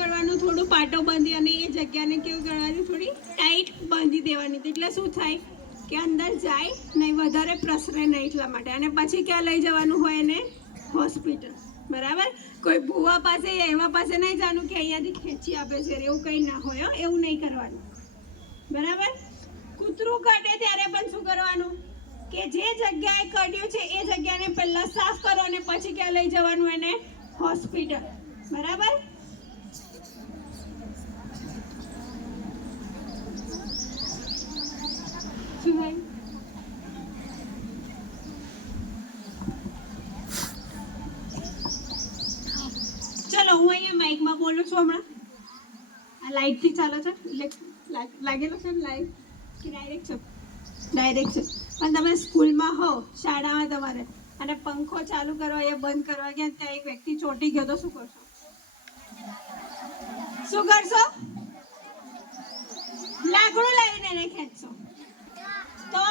કરવાનું, થોડું પાટો બાંધી અને એ જગ્યાને કેવું કરવાનું, થોડી ટાઈટ બાંધી દેવાની. એટલે શું થાય કે અંદર જાય નહીં, વધારે પ્રસરે નહીં, એટલા માટે. અને પછી ક્યાં લઈ જવાનું હોય એને? હોસ્પિટલ. બરાબર. કોઈ ભૂવા પાસે એવા પાસે નહીં જવાનું કે અહીંયાથી ખેંચી આપે છે, એવું કંઈ ના હોય. એવું નહીં કરવાનું. બરાબર. કૂતરું કાઢે ત્યારે પણ શું કરવાનું કે જે જગ્યાએ કાઢ્યું છે એ જગ્યાને પહેલા સાફ કરો અને પછી ક્યાં લઈ જવાનું એને? હોસ્પિટલ. બરાબર. શું ભાઈ? ચલો હું અહીંયા માઇકમાં બોલું છું હમણાં. આ લાઈટથી ચાલે છે, લાગેલો છે ને લાઈટ કે ડાયરેક્ટ છે? ડાયરેક્ટ છે. પણ તમે સ્કૂલમાં હો, શાળામાં તમારે, અને પંખો ચાલુ કરવા યા બંધ કરવા ગયા ત્યાં એક વ્યક્તિ ચોંટી ગયો તો શું કરશો? શું કરશો? લાકડું લાવીને એને ખેંચશો. તો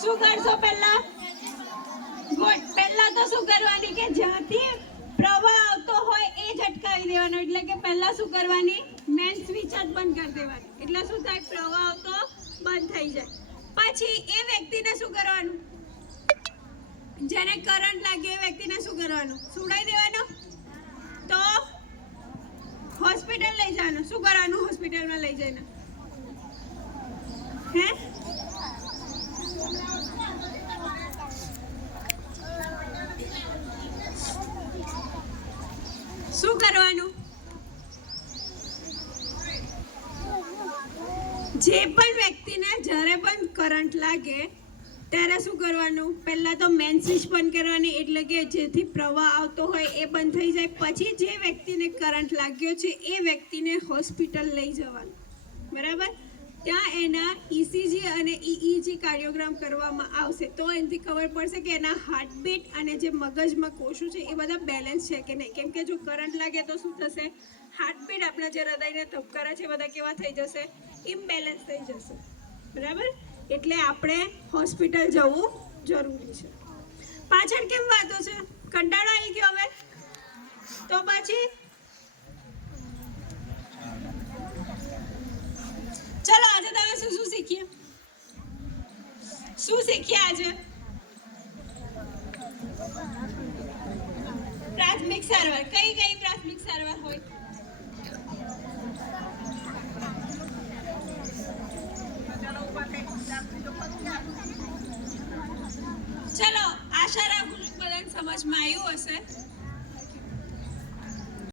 શું કરશો? પહેલા તો શું કરવાની કે જ્યાંથી પ્રવાહ આવતો હોય એ જ અટકાવી દેવાનો. એટલે કે પહેલા શું કરવાની? મેન સ્વિચ જ બંધ કરી દેવાની. એટલે શું થાય? પ્રવાહ આવતો બંધ થઈ જાય. પછી એ વ્યક્તિને શું કરવાનું? જેને કરંટ લાગે એ વ્યક્તિને શું કરવાનું? સુડાઈ દેવાનો. તો હોસ્પિટલ લઈ જવાનું. શું કરવાનું? હોસ્પિટલમાં લઈ જઈને હે શું કરવાનું? જે પણ વ્યક્તિને જ્યારે પણ કરંટ લાગે ત્યારે શું કરવાનું? પહેલાં તો મેન સ્વિચ બંધ કરવાની. એટલે કે જેથી પ્રવાહ આવતો હોય એ બંધ થઈ જાય. પછી જે વ્યક્તિને કરંટ લાગ્યો છે એ વ્યક્તિને હોસ્પિટલ લઈ જવાનું. બરાબર. ત્યાં એના ECG અને EEG કાર્ડિયોગ્રામ કરવામાં આવશે. તો એનાથી ખબર પડશે કે એના હાર્ટબીટ અને જે મગજમાં કોષો છે એ બધા બેલેન્સ છે કે નહીં. કેમ કે જો કરંટ લાગે તો શું થશે? હાર્ટબીટ, આપણા જે હૃદયના ધબકારા છે બધા કેવા થઈ જશે? ઇમ્બેલેન્સ થઈ જશે. બરાબર. એટલે આપણે હોસ્પિટલ જવું જરૂરી છે. પાછળ કેમ વાતો છે? કંટાળો આવી ગયો હવે? તો પછી ચલો આજે તમે શું શીખ્યા? શું શીખ્યા આજે? પ્રાથમિક સારવાર. કઈ પ્રાથમિક સારવાર હોય? ચલો આશા રાખું છું બધાને સમજમાં આવ્યું હશે.